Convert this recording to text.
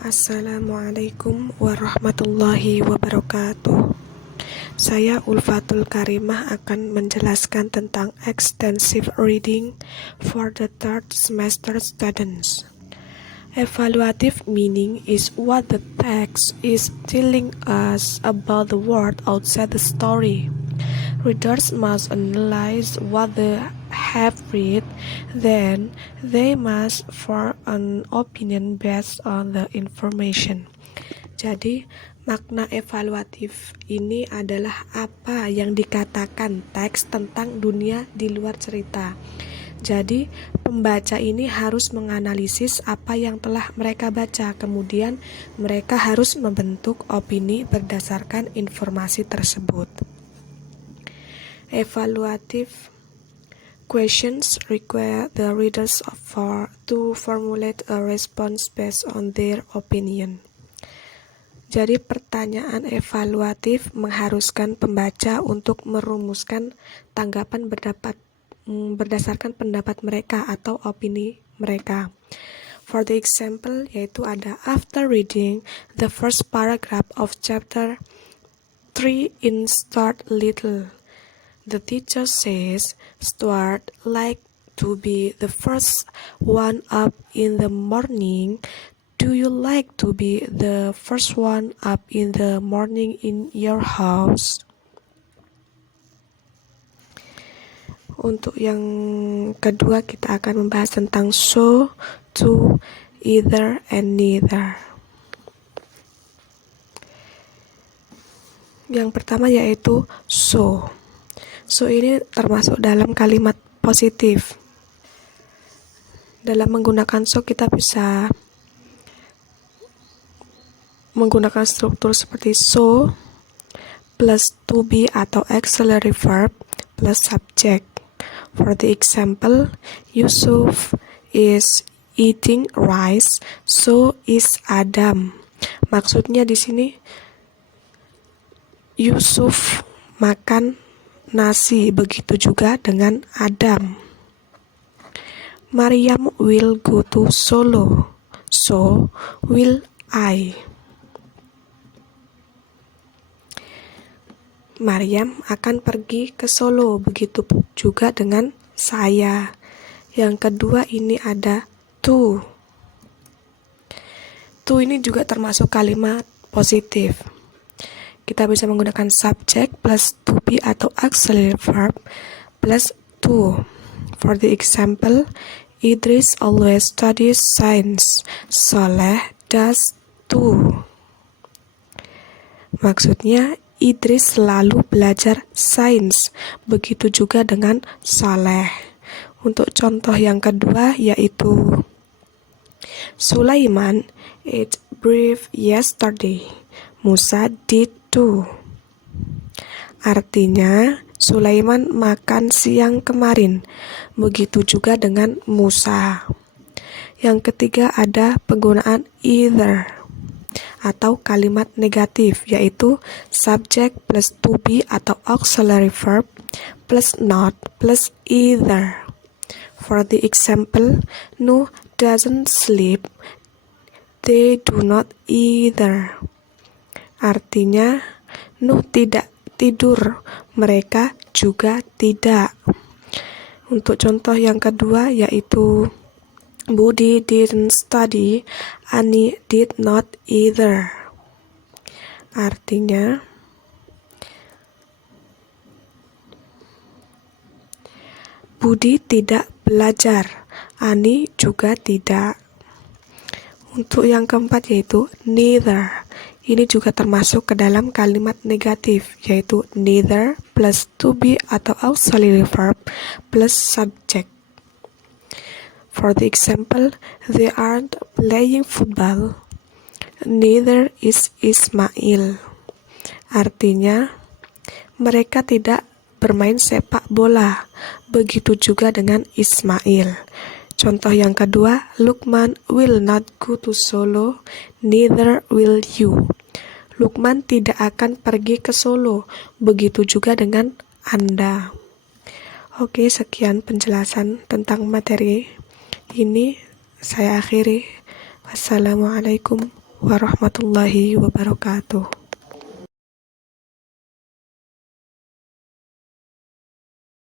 Assalamualaikum warahmatullahi wabarakatuh. Saya Ulfatul Karimah akan menjelaskan tentang extensive reading for the third semester students. Evaluative meaning is what the text is telling us about the world outside the story. Readers must analyze what they have read, then they must form an opinion based on the information. Jadi, makna evaluatif ini adalah apa yang dikatakan teks tentang dunia di luar cerita. Jadi, pembaca ini harus menganalisis apa yang telah mereka baca, kemudian mereka harus membentuk opini berdasarkan informasi tersebut. Evaluative questions require the readers to formulate a response based on their opinion. Jadi pertanyaan evaluatif mengharuskan pembaca untuk merumuskan tanggapan berdasarkan pendapat mereka atau opini mereka. For the example, yaitu ada after reading the first paragraph of chapter 3 in Stuart Little, the teacher says Stuart liked to be the first one up in the morning. Do you like to be the first one up in the morning in your house? Untuk yang kedua kita akan membahas tentang so, to, either, and neither. Yang pertama yaitu so. So ini termasuk dalam kalimat positif. Dalam menggunakan so kita bisa menggunakan struktur seperti so plus to be atau auxiliary verb plus subject. For the example, Yusuf is eating rice, so is Adam. Maksudnya di sini Yusuf makan nasi, begitu juga dengan Adam. Maryam will go to Solo, so will I. Maryam akan pergi ke Solo, begitu juga dengan saya. Yang kedua ini ada to. To ini juga termasuk kalimat positif. Kita bisa menggunakan subject plus to be atau auxiliary verb plus to. For the example, Idris always studies science. Soleh does too. Maksudnya Idris selalu belajar sains, begitu juga dengan Saleh. Untuk contoh yang kedua yaitu Sulaiman ate beef yesterday. Musa did too. Artinya Sulaiman makan siang kemarin, begitu juga dengan Musa. Yang ketiga ada penggunaan either atau kalimat negatif, yaitu subject plus to be atau auxiliary verb plus not plus either. For the example, Nuh doesn't sleep, they do not either. Artinya Nuh tidak tidur, mereka juga tidak. Untuk contoh yang kedua yaitu Budi didn't study, Ani did not either. Artinya Budi tidak belajar, Ani juga tidak. Untuk yang keempat yaitu neither. Ini juga termasuk ke dalam kalimat negatif, yaitu neither plus to be atau auxiliary verb plus subject. For the example, they aren't playing football. Neither is Ismail. Artinya, mereka tidak bermain sepak bola. Begitu juga dengan Ismail. Contoh yang kedua, Lukman will not go to Solo, neither will you. Lukman tidak akan pergi ke Solo. Begitu juga dengan Anda. Oke, sekian penjelasan tentang materi ini saya akhiri. Wassalamualaikum warahmatullahi wabarakatuh.